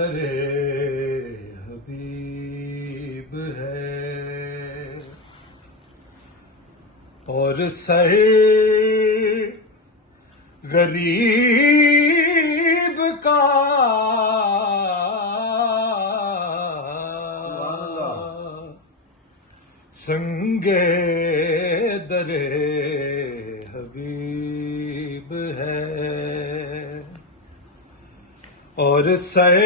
در حبیب ہے اور سر غریب کا سنگ در حبیب ہے اور سر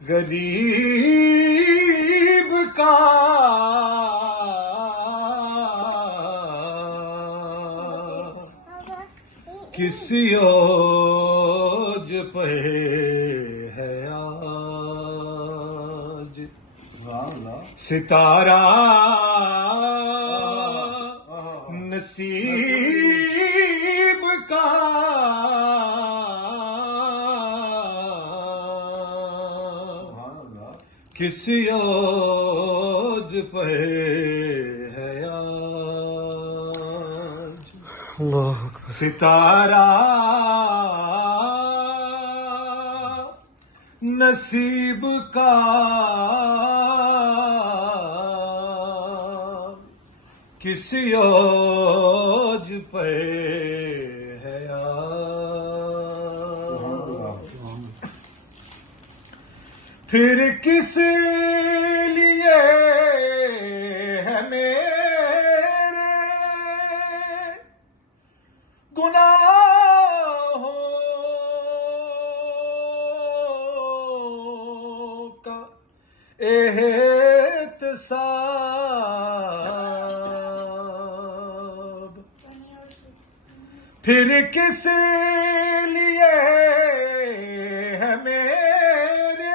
غریب کا کسی اوج پر ہے آج ستارہ نصیب کا کسی اوج پر ہے آج ستارہ نصیب کا کسی اوج پر ہے آج پھر کس لیے ہے میرے گناہوں کا احتساب پھر کس لیے ہے میرے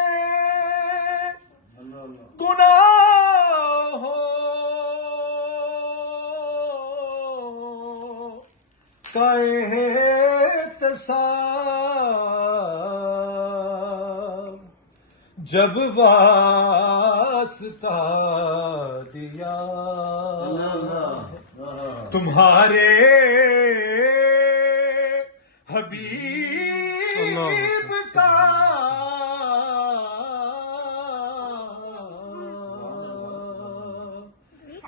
گناہوں کا احتساب جب واسطہ دیا تمہارے حبیب کا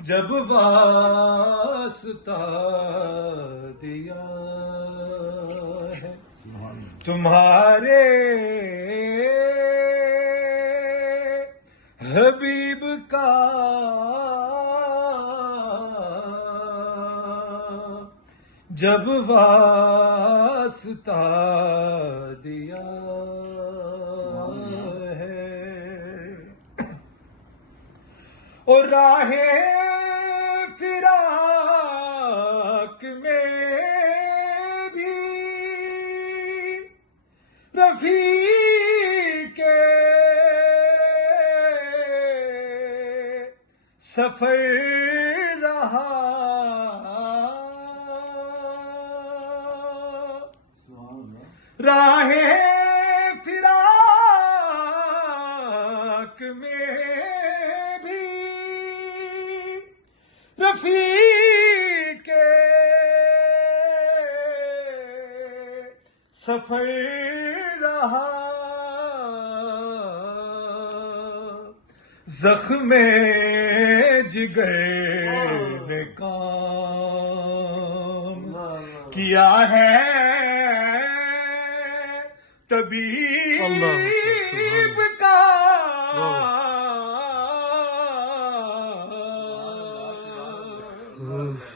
جب واسطہ دیا ہے تمہارے حبیب کا جب واسطہ دیا ہے اور راہ فراق میں بھی رفیق سفر رہا راہ فراق میں بھی رفیق سفر رہا زخم جگر نے کام کیا ہے طبیب کا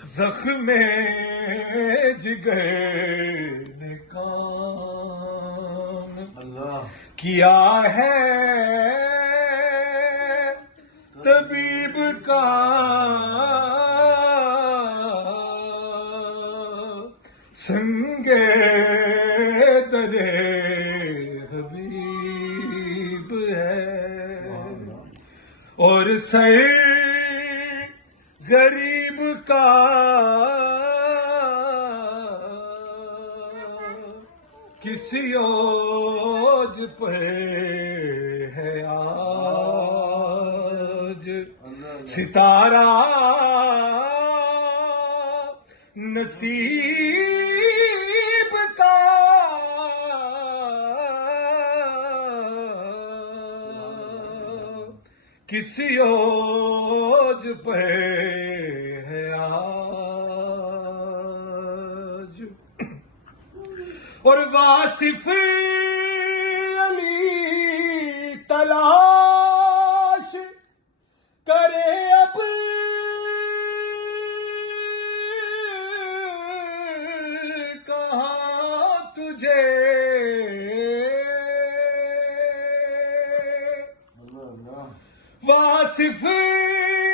زخم جگر نے کام کیا ہے طبیب کا سنگ در حبیب ہے اور سر غریب کا کسی اوج پر ہے آج ستارہ نصیب کا کسی اوج پہ ہے آج، اور واصف علی تلاش کرے اب کہاں تجھے، واصف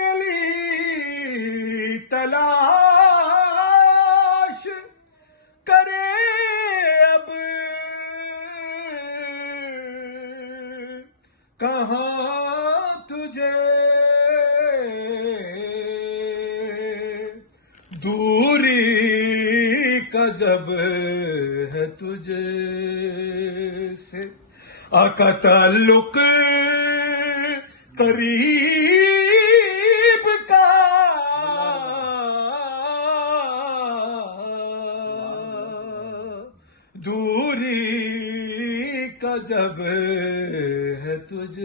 علی تلاش کرے اب کہاں تجھے، دوری کا جب ہے تجھے سے آقا تعلق قریب کا، دوری کا جب ہے تجھ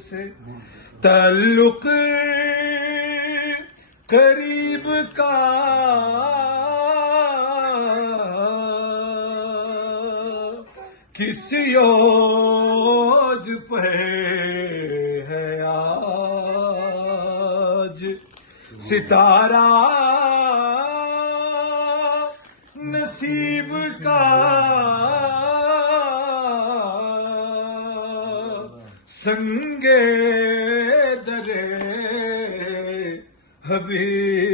سے تعلق قریب کا، کسی اوج پہ ہے آج ستارہ نصیب کا، سنگے درے حبیب